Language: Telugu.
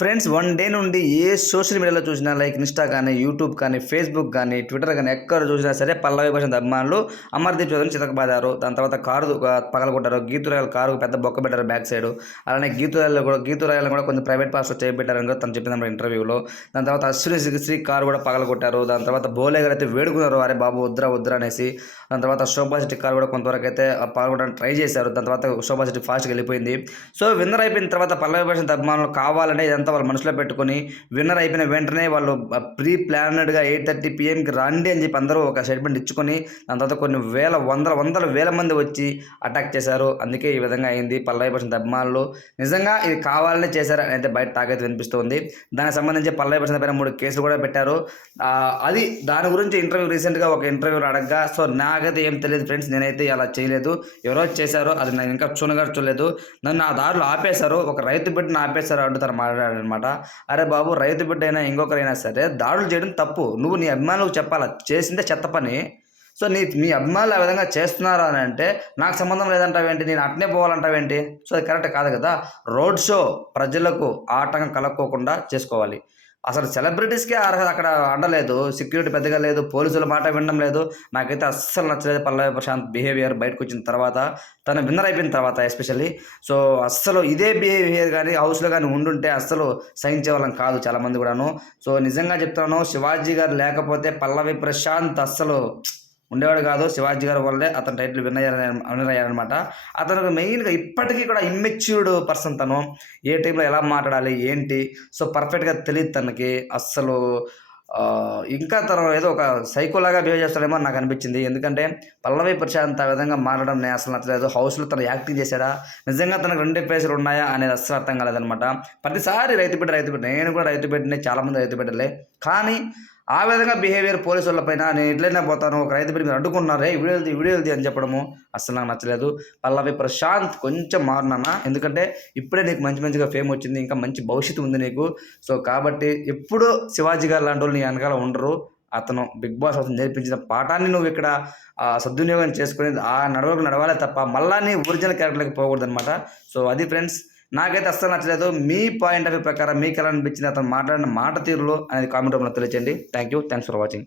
ఫ్రెండ్స్ వన్ డే నుండి ఏ సోషల్ మీడియాలో చూసినా లైక్ ఇన్స్టా కానీ, యూట్యూబ్ కానీ, ఫేస్‌బుక్ కానీ, ట్విట్టర్ కానీ ఎక్కడ చూసినా సరే పల్లవి ప్రశాంత్ అభిమానులు అమర్‌దీప్ చౌదరిని చితకబాదారు. దాని తర్వాత కారు పగలగొట్టారు. గీతూ రాయల్ కారుకి పెద్ద బొక్క పెట్టారు బ్యాక్ సైడు. అలానే గీతూ రాయల్‌ని కూడా కొంచెం ప్రైవేట్ పార్ట్స్‌లో చేపెట్టారని కూడా తను చెప్పిందన్నమాట ఇంటర్వ్యూలో. దాని తర్వాత అశ్విని శ్రీ కారు కూడా పగలగొట్టారు. దాని తర్వాత బోలే గారు అయితే వేడుకున్నారు. అరే బాబు వద్దురా వద్దురా అనేసి. దాని తర్వాత శోభా శెట్టి కారు కూడా కొంతవరకు అయితే పాల్గొనడానికి ట్రై చేశారు. దాని తర్వాత శోభా శెట్టి ఫాస్ట్‌గా వెళ్ళిపోయింది. సో విన్నర్ అయిపోయిన తర్వాత పల్లవి ప్రశాంత్ అభిమానులు కావాలనే ఇదంతా వాళ్ళు మనసులో పెట్టుకొని విన్నర్ అయిపోయిన వెంటనే వాళ్ళు ప్రీ ప్లానెడ్గా 8:30 PM రండి అని చెప్పి అందరూ ఒక స్టేట్మెంట్ ఇచ్చుకొని దాని తర్వాత కొన్ని వందల వేల మంది వచ్చి అటాక్ చేశారు. అందుకే ఈ విధంగా అయింది. పల్లవి ప్రశాంత్ అభిమానులు నిజంగా ఇది కావాలనే చేశారు అని అయితే బయట టాక్ అయితే వినిపిస్తుంది. దానికి సంబంధించి పల్లవి ప్రశాంత్ పైన 3 కేసులు కూడా పెట్టారు. అది దాని గురించి రీసెంట్గా ఒక ఇంటర్వ్యూలో అడగగా సో నాకైతే ఏం తెలియదు ఫ్రెండ్స్, నేనైతే అలా చేయలేదు, ఎవరో చేశారో అది నేను ఇంకా చూడలేదు, నన్ను ఆ దారిలో ఆపేశారు, ఒక రైతు బిడ్డను ఆపేశారు అంటూ తను మాట్లాడారనమాట. అరే బాబు, రైతు బిడ్డ అయినా ఇంకొకరైనా సరే దాడులు చేయడం తప్పు. నువ్వు నీ అభిమానులకు చెప్పాలా, చేసిందే చెత్త పని. సో మీ అభిమానులు ఆ విధంగా చేస్తున్నారు అని అంటే నాకు సంబంధం లేదంటావేంటి, నేను అట్నే పోవాలంటావేంటి? సో అది కరెక్ట్ కాదు కదా. రోడ్ షో ప్రజలకు ఆటంకం కలక్కోకుండా చేసుకోవాలి. అసలు సెలబ్రిటీస్కే అర్హత అక్కడ అండలేదు, సెక్యూరిటీ పెద్దగా లేదు, పోలీసుల మాట వినడం లేదు. నాకైతే అస్సలు నచ్చలేదు పల్లవి ప్రశాంత్ బిహేవియర్ బయటకు వచ్చిన తర్వాత, తను విన్నర్ అయిపోయిన తర్వాత ఎస్పెషల్లీ. సో అస్సలు ఇదే బిహేవియర్ కానీ హౌస్లో కానీ ఉండుంటే అస్సలు సహించే వాళ్ళం కాదు చాలామంది కూడాను. సో నిజంగా చెప్తున్నాను, శివాజీ గారు లేకపోతే పల్లవి ప్రశాంత్ అస్సలు ఉండేవాడు కాదు. శివాజీ గారి వల్లే అతను టైటిల్ విన్నర్ అయ్యారనమాట. అతను మెయిన్గా ఇప్పటికీ కూడా ఇమ్మెచ్యూర్డ్ పర్సన్. తను ఏ టైంలో ఎలా మాట్లాడాలి ఏంటి సో పర్ఫెక్ట్గా తెలియదు తనకి అస్సలు. ఇంకా తను ఏదో ఒక సైకోలాగా బిహేవ్ చేస్తాడేమో అని నాకు అనిపించింది. ఎందుకంటే పల్లవి ప్రశాంత్ ఆ విధంగా మాట్లాడడం నేను అసలు నచ్చలేదు. హౌస్లో తను యాక్టింగ్ చేశాడా, నిజంగా తనకు 2 ఫేసులు ఉన్నాయా అనేది అస్సలు అర్థం కాలేదనమాట. ప్రతిసారి రైతు బిడ్డ, నేను కూడా రైతు బిడ్డనే, చాలామంది రైతు బిడ్డలే. కానీ ఆ విధంగా బిహేవియర్ పోలీసు వాళ్ళ పైన నేను ఎట్లయినా పోతాను, ఒక రైతు బిడ్డ మీరు అడ్డుకున్నారే వీడియోది అని చెప్పడము అస్సలు నాకు నచ్చలేదు. పల్లవి ప్రశాంత్ కొంచెం మారునానా, ఎందుకంటే ఇప్పుడే నీకు మంచిగా ఫేమ్ వచ్చింది, ఇంకా మంచి భవిష్యత్తు ఉంది నీకు. సో కాబట్టి ఎప్పుడు శివాజీ గారు లాంటి వాళ్ళు నీ వెనకాల ఉండరు. అతను బిగ్ బాస్ అతను నేర్పించిన పాఠాన్ని నువ్వు ఇక్కడ సద్వినియోగం చేసుకుని ఆ నడవాలే తప్ప మళ్ళా నీ ఒరిజినల్ క్యారెక్టర్కి పోకూడదు అనమాట. సో అది ఫ్రెండ్స్, నాకైతే అస్సలు నచ్చలేదు. మీ పాయింట్ ఆఫ్ వ్యూ ప్రకారం మీకు ఎలా అనిపించింది అతను మాట్లాడిన మాట తీరులో అనేది కామెంట్ రూపంలో తెలియచేయండి. Thanks for watching.